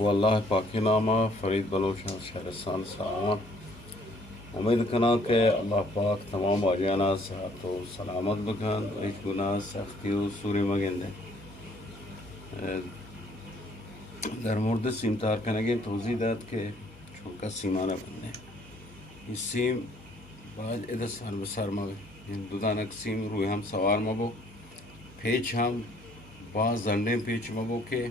والله पाकि नामा फरीद बलोच शहरस्तान सलामत। उम्मीद कना कि अल्लाह पाक तमाम वाजियाना सेहत व सलामत बकन हिच गुनाह सख्ती व सूरी मगेंदे در مورد سیم تارکنگی توضیح داد که چونکه سیمانه بنده این سیم باید ادھا سر بسر مگه این دو دانک سیم روی هم سوار مبو پیچ هم باز زنده پیچ مبو که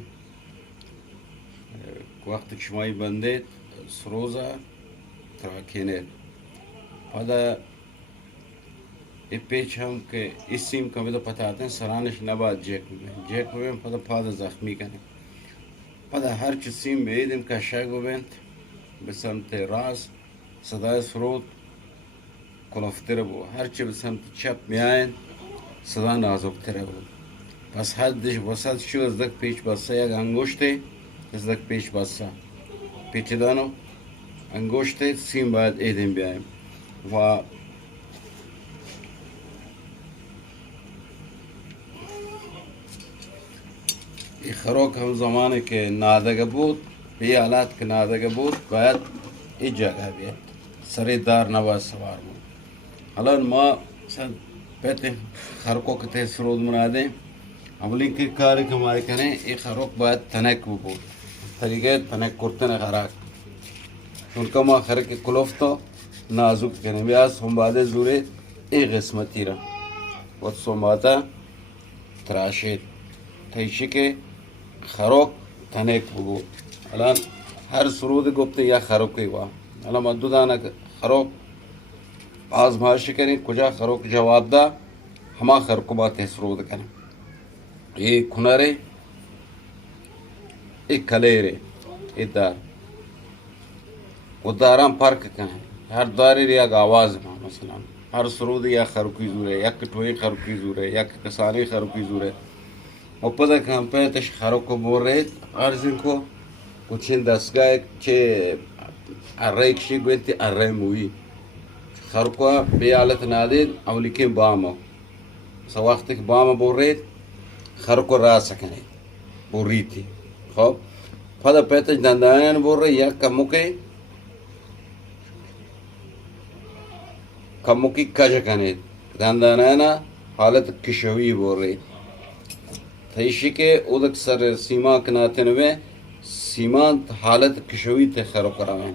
وقت شمایی بنده سروزه تراکنه پدا پیچ هم که इस सीम का भी तो पता आते हैं सरानिश नबाद जेक में पता फादा जख्मी कने पदा हर चीज सीम बेदम का शागो बेंत बसमत रास सदा स्रोत कलफ्तरबो हर चीज बसमत चप मियान सदा नाजुक तरबो बस हद दिश वसत शो दक पेच बसा या अंगुष्टे इस दक पेच बसा पेचदानो अंगुष्टे सीम बाद एदम बियाम व خروق هم زمانی که نادگه بود به حالت که نادگه بود باید این جگه بیاد سری دار نباید سوار بود. حالا ما بهتیم خروقو که ته سرود منادیم اولین که کاری که ما کنیم این خروق باید تنک بود طریقه تنک کردن خراق چون که ما خرق کلوفتو نازک کنیم بیاد سنباده زوره این قسمتی را و سنباده تراشید تایشی که خروق تنک بود. الان هر سرود گفته یا خروقی وا الان ما دو دانه خروق آزمایش کنیم کجا خروق جواب دا همه خروق با ته سرود کنیم یک کناره یک کلیره یک دار و دارم فرق کنه هر داری یک آواز ما مثلا هر سرود یا خروقی زوره یک توی خروقی زوره یک کسانی خروقی زوره وپدا کمپیتش خروق بورید ارزین کو کچین دستگاه که اره کشی گویتی اره موی خروقا به حالت نادید اولی که بامو سو وقتی که بامو بورید خروق راس کنید بوریتی خب پدا پیتش دندانیان بوره یا کموکی کج کنید دندانیان حالت کشوی بورید تایشی که اودک سر سیما کناته نوه سیما حالت کشوی ته خروق کراوه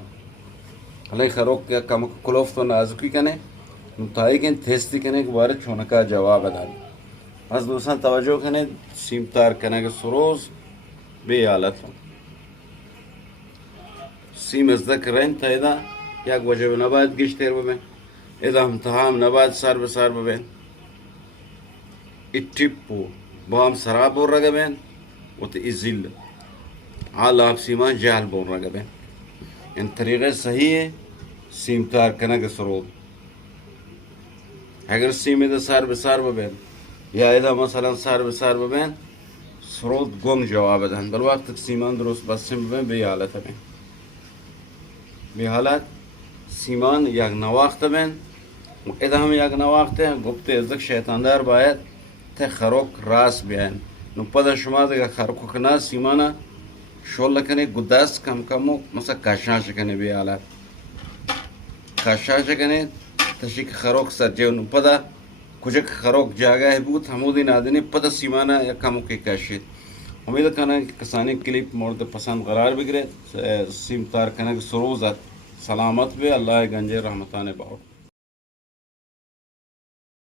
حالا خروق که کم کلوفت و نازکی کنه نتایی که تستی کنه که باره چونکا جواب داد از دوستان توجه کنه سیم تار کنه که سروز به حالت سیم از دک رین تا ایدا یک وجه نباید گشتر ببین ایدا امتحام نباید سر بسر ببین اتیپو بام سراب بور رقبين وتئزل على سيمان جهل بور رقبين ان طريقة صحيحة سيم تار كنا سرود اگر سيم اذا سار بسار ببين يا اذا مثلا سار بسار ببين سرود گم جواب دهن بل وقت سيمان درست بس سيم ببين بحالت بين بحالت سيمان یک نواخت بين اذا هم یک نواخت گفته ازدک شیطان دار باید ته خروق راس بیان نو پدا شما دغه خروق کنا سیمانه شول کنه گداس کم کمو مثلا کاشاش کنه بی حالت کاشاش کنه تشک خروق سرجه نو پدا کجا خروق جاگه بود همودی نادنی پدا سیمانه یا کمو کی کاشید امید کنم که کسانی کلیپ مورد پسند قرار بگیره سیم تار کنه سروزت سلامت به الله گنج رحمتانه باو